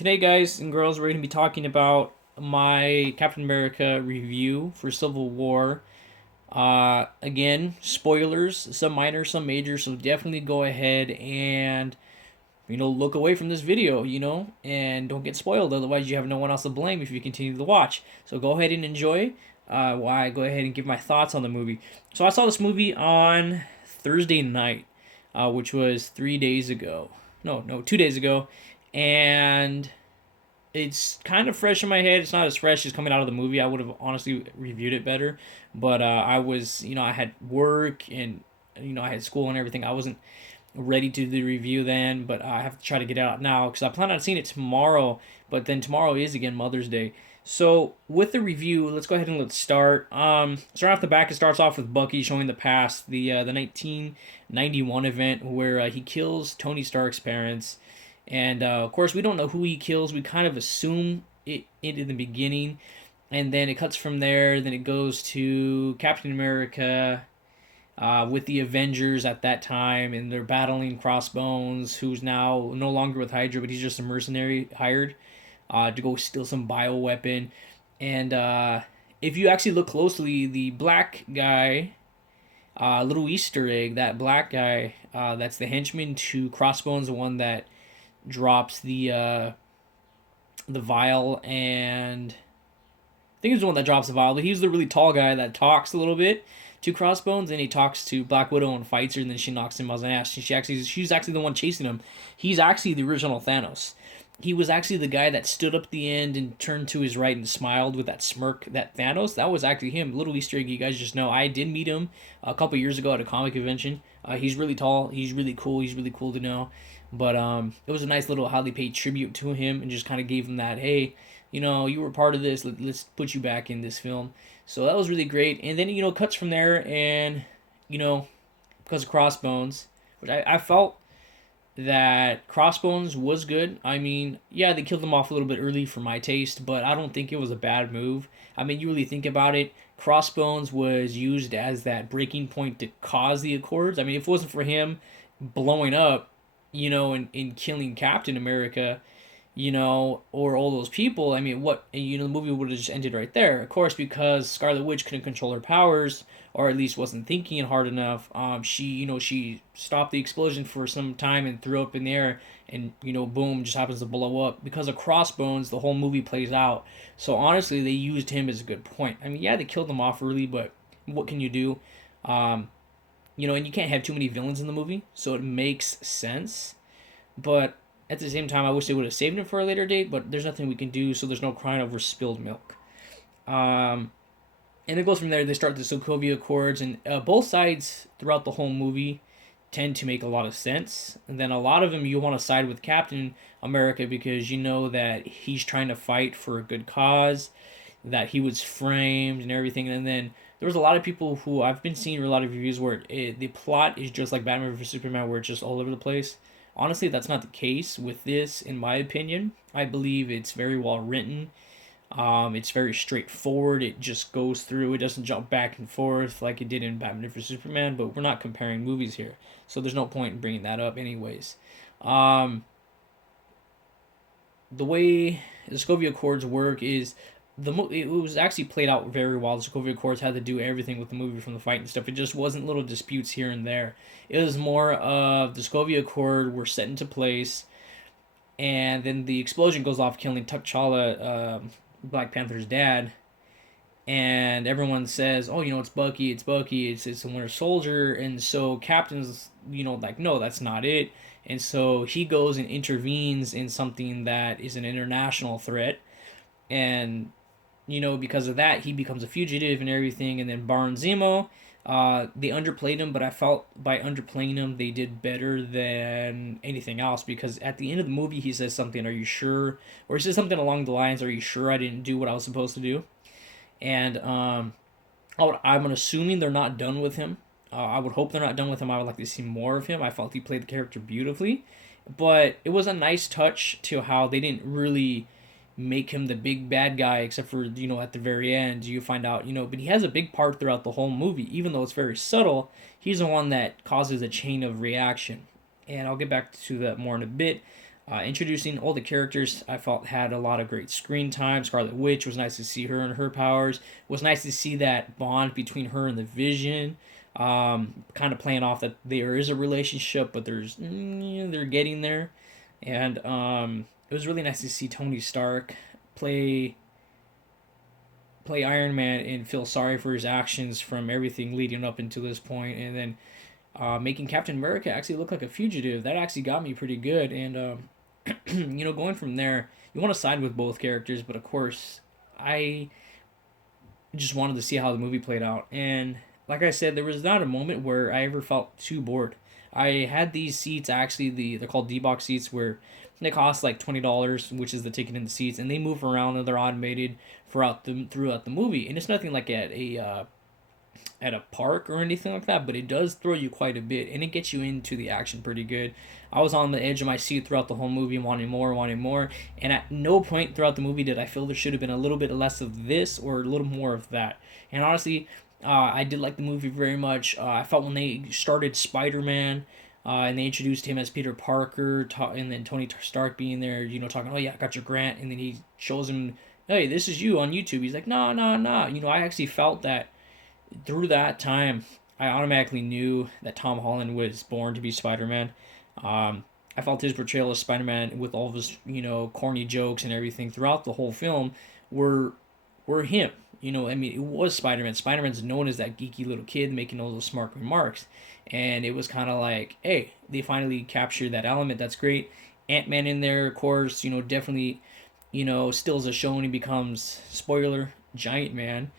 Today, guys and girls, we're going to be talking about my Captain America review for Civil War. Again, spoilers, some minor, some major, so definitely go ahead and look away from this video, and don't get spoiled. Otherwise, you have no one else to blame if you continue to watch. So go ahead and enjoy. While I go ahead and give my thoughts on the movie. So I saw this movie on Thursday night, which was 3 days ago. No, 2 days ago, and it's kind of fresh in my head. It's not as fresh as coming out of the movie. I would have honestly reviewed it better, but I was, I had work and I had school and everything. I wasn't ready to do the review then, but I have to try to get it out now because I plan on seeing it tomorrow. But then tomorrow is again Mother's Day. So with the review, let's go ahead and let's start. Start off the back. It starts off with Bucky showing the past, the 1991 event where he kills Tony Stark's parents, and of course we don't know who he kills. We kind of assume it in the beginning, and then it cuts from there. Then it goes to Captain America with the Avengers at that time, and they're battling Crossbones, who's now no longer with Hydra, but he's just a mercenary hired to go steal some bioweapon. And if you actually look closely, the black guy, little Easter egg, that black guy, that's the henchman to Crossbones, the one that drops the vial, and I think he's the one that drops the vial, but he's the really tall guy that talks a little bit to Crossbones, and he talks to Black Widow and fights her, and then she knocks him on the ass. She's actually the one chasing him. He's actually the original Thanos. He was actually the guy that stood up at the end and turned to his right and smiled with that smirk. That Thanos, that was actually him. Little Easter egg, you guys just know. I did meet him a couple years ago at a comic convention. He's really tall. He's really cool. He's really cool to know. But it was a nice little how they paid tribute to him and just kind of gave him that, hey, you were part of this. Let's put you back in this film. So that was really great. And then, cuts from there, and, because of Crossbones, which I felt that Crossbones was good. I mean, yeah, they killed him off a little bit early for my taste, but I don't think it was a bad move. I mean, you really think about it, Crossbones was used as that breaking point to cause the Accords. I mean, if it wasn't for him blowing up, and killing Captain America, or all those people, I mean, the movie would have just ended right there. Of course, because Scarlet Witch couldn't control her powers, or at least wasn't thinking hard enough. She stopped the explosion for some time and threw up in the air, and boom, just happens to blow up. Because of Crossbones, the whole movie plays out. So honestly, they used him as a good point. I mean, yeah, they killed him off early, but what can you do? And you can't have too many villains in the movie, so it makes sense. But at the same time, I wish they would have saved him for a later date, but there's nothing we can do, so there's no crying over spilled milk. And it goes from there. They start the Sokovia Accords, and both sides throughout the whole movie tend to make a lot of sense. And then a lot of them, you want to side with Captain America because you know that he's trying to fight for a good cause, that he was framed and everything. And then there's a lot of people who I've been seeing a lot of reviews where the plot is just like Batman vs Superman, where it's just all over the place. Honestly, that's not the case with this, in my opinion. I believe it's very well written. It's very straightforward. It just goes through. It doesn't jump back and forth like it did in Batman vs Superman. But we're not comparing movies here, so there's no point in bringing that up, anyways. The way the Sokovia Accords work is it was actually played out very well. The Sokovia Accords had to do everything with the movie from the fight and stuff. It just wasn't little disputes here and there. It was more of the Sokovia Accord were set into place, and then the explosion goes off, killing T'Challa, Black Panther's dad, and everyone says, "Oh, it's Bucky, it's Bucky, it's a Winter Soldier," and so Captain's, like, no, that's not it, and so he goes and intervenes in something that is an international threat, and because of that, he becomes a fugitive and everything. And then Baron Zemo, they underplayed him, but I felt by underplaying him, they did better than anything else. Because at the end of the movie, he says something, "Are you sure?" Or he says something along the lines, "Are you sure I didn't do what I was supposed to do?" And I'm assuming they're not done with him. I would hope they're not done with him. I would like to see more of him. I felt he played the character beautifully. But it was a nice touch to how they didn't really make him the big bad guy, except for at the very end you find out, but he has a big part throughout the whole movie. Even though it's very subtle, he's the one that causes a chain of reaction, and I'll get back to that more in a bit. Introducing all the characters, I felt had a lot of great screen time. Scarlet Witch, was nice to see her and her powers. It was nice to see that bond between her and the Vision. Kind of playing off that there is a relationship, but they're getting there, and it was really nice to see Tony Stark play play Iron Man and feel sorry for his actions from everything leading up until this point, and then making Captain America actually look like a fugitive. That actually got me pretty good, and going from there, you want to side with both characters, but of course, I just wanted to see how the movie played out. And like I said, there was not a moment where I ever felt too bored. I had these seats actually, they're called D box seats, where they cost like $20, which is the ticket in the seats, and they move around and they're automated throughout the movie. And it's nothing like at a park or anything like that, but it does throw you quite a bit, and it gets you into the action pretty good. I was on the edge of my seat throughout the whole movie, wanting more, and at no point throughout the movie did I feel there should have been a little bit less of this or a little more of that. And honestly, I did like the movie very much. I felt when they started Spider-Man, and they introduced him as Peter Parker, and then Tony Stark being there, talking, oh yeah, I got your grant, and then he shows him, hey, this is you on YouTube. He's like, nah, nah, nah. I actually felt that through that time, I automatically knew that Tom Holland was born to be Spider Man. I felt his portrayal of Spider Man with all of his, corny jokes and everything throughout the whole film were were him. I mean, it was Spider Man. Spider Man's known as that geeky little kid making all those smart remarks. And it was kind of like, hey, they finally captured that element. That's great. Ant Man in there, of course, definitely, steals a show when he becomes, spoiler, Giant Man.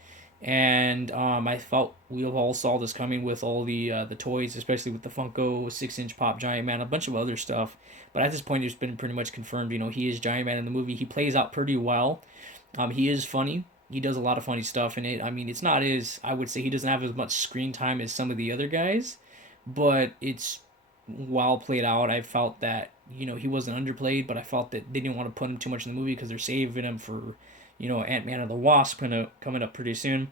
And I felt we all saw this coming with all the toys, especially with the Funko 6-inch pop Giant Man, a bunch of other stuff. But at this point, it's been pretty much confirmed. He is Giant Man in the movie. He plays out pretty well. He is funny. He does a lot of funny stuff in it. I mean, it's not as, I would say he doesn't have as much screen time as some of the other guys, but it's well played out. I felt that he wasn't underplayed, but I felt that they didn't want to put him too much in the movie because they're saving him for Ant Man and the Wasp coming up pretty soon.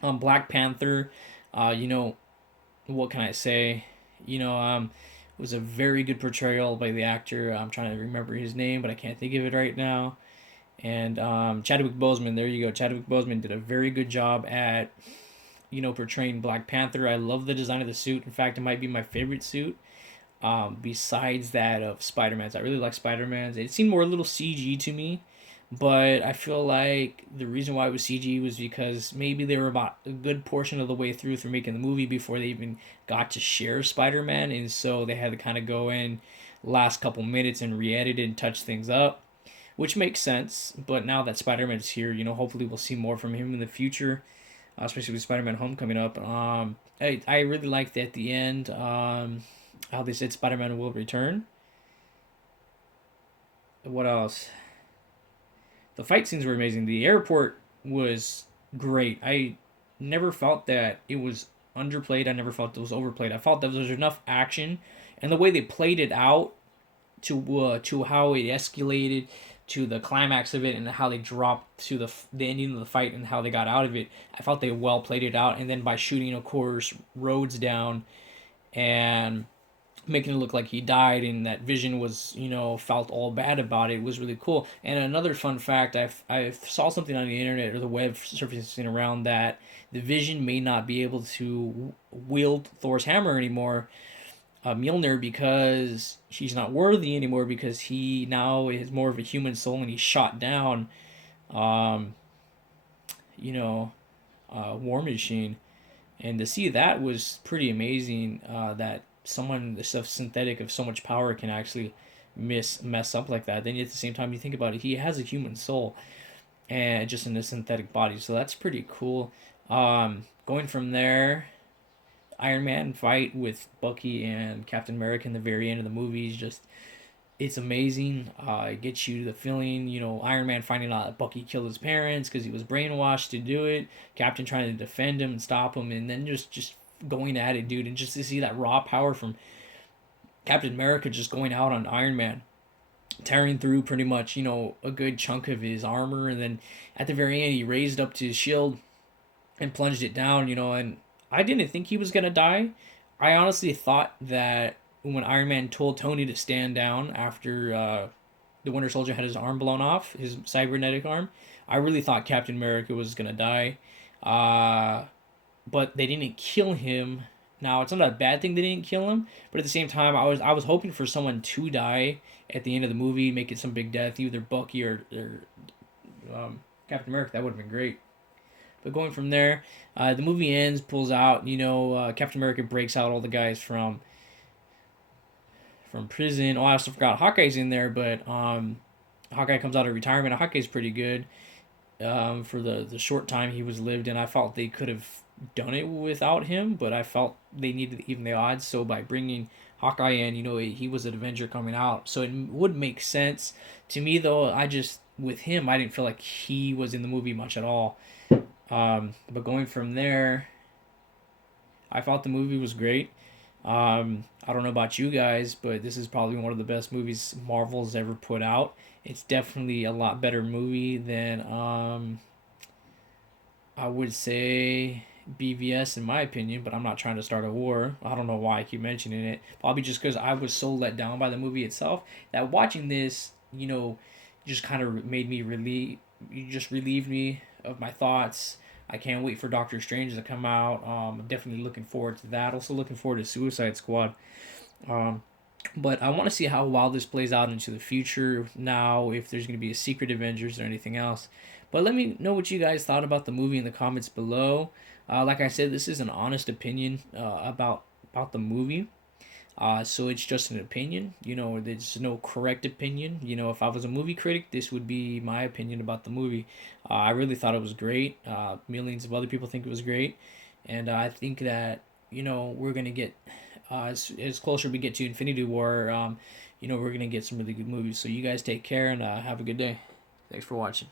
Black Panther, what can I say? It was a very good portrayal by the actor. I'm trying to remember his name, but I can't think of it right now. And Chadwick Boseman, there you go. Chadwick Boseman did a very good job at portraying Black Panther. I love the design of the suit. In fact, it might be my favorite suit. Besides that of Spider Man's, I really like Spider Man's. It seemed more a little CG to me, but I feel like the reason why it was CG was because maybe they were about a good portion of the way through making the movie before they even got to share Spider Man, and so they had to kind of go in last couple minutes and re-edit it and touch things up, which makes sense. But now that Spider Man's here, hopefully we'll see more from him in the future, especially with Spider Man Homecoming up. I really liked at the end how they said Spider Man will return. What else? The fight scenes were amazing. The airport was great. I never felt that it was underplayed. I never felt it was overplayed. I felt that there was enough action, and the way they played it out to how it escalated to the climax of it and how they dropped to the ending of the fight and how they got out of it. I felt they well played it out, and then by shooting, of course, Rhodes down and making it look like he died and that Vision was, felt all bad about it was really cool. And another fun fact, I saw something on the internet or the web surfacing around that the Vision may not be able to wield Thor's hammer anymore, Mjolnir, because she's not worthy anymore because he now is more of a human soul and he's shot down, um, War Machine. And to see that was pretty amazing, that someone the stuff synthetic of so much power can actually mess up like that. Then at the same time you think about it, he has a human soul and just in a synthetic body, so that's pretty cool. Going from there, Iron Man fight with Bucky and Captain America in the very end of the movie is just, it's amazing. It gets you the feeling, Iron Man finding out that Bucky killed his parents because he was brainwashed to do it. Captain trying to defend him and stop him, and then just going at it, dude, and just to see that raw power from Captain America just going out on Iron Man, tearing through pretty much, a good chunk of his armor, and then at the very end he raised up to his shield and plunged it down, and I didn't think he was gonna die. I honestly thought that when Iron Man told Tony to stand down after the Winter Soldier had his arm blown off, his cybernetic arm. I really thought Captain America was gonna die, uh, but they didn't kill him. Now it's not a bad thing they didn't kill him, but at the same time, I was hoping for someone to die at the end of the movie, make it some big death, either Bucky or Captain America. That would have been great. But going from there, the movie ends, pulls out. Captain America breaks out all the guys from prison. Oh, I also forgot Hawkeye's in there, but Hawkeye comes out of retirement. Hawkeye's pretty good for the short time he was lived in. I felt they could have done it without him, but I felt they needed to even the odds. So by bringing Hawkeye in, he was an Avenger coming out, so it would make sense to me. Though I just with him, I didn't feel like he was in the movie much at all. But going from there, I thought the movie was great. I don't know about you guys, but this is probably one of the best movies Marvel's ever put out. It's definitely a lot better movie than I would say BVS in my opinion, but I'm not trying to start a war. I don't know why I keep mentioning it. Probably just because I was so let down by the movie itself that watching this, just kind of made me relieve. You just relieved me of my thoughts. I can't wait for Doctor Strange to come out. I'm definitely looking forward to that. Also looking forward to Suicide Squad. Um, but I want to see how well this plays out into the future now, if there's going to be a Secret Avengers or anything else. But let me know what you guys thought about the movie in the comments below. Like I said, this is an honest opinion about the movie. So it's just an opinion. There's no correct opinion. If I was a movie critic, this would be my opinion about the movie. I really thought it was great. Millions of other people think it was great. And I think that, we're going to get, as closer we get to Infinity War, we're going to get some really good movies. So you guys take care and have a good day. Thanks for watching.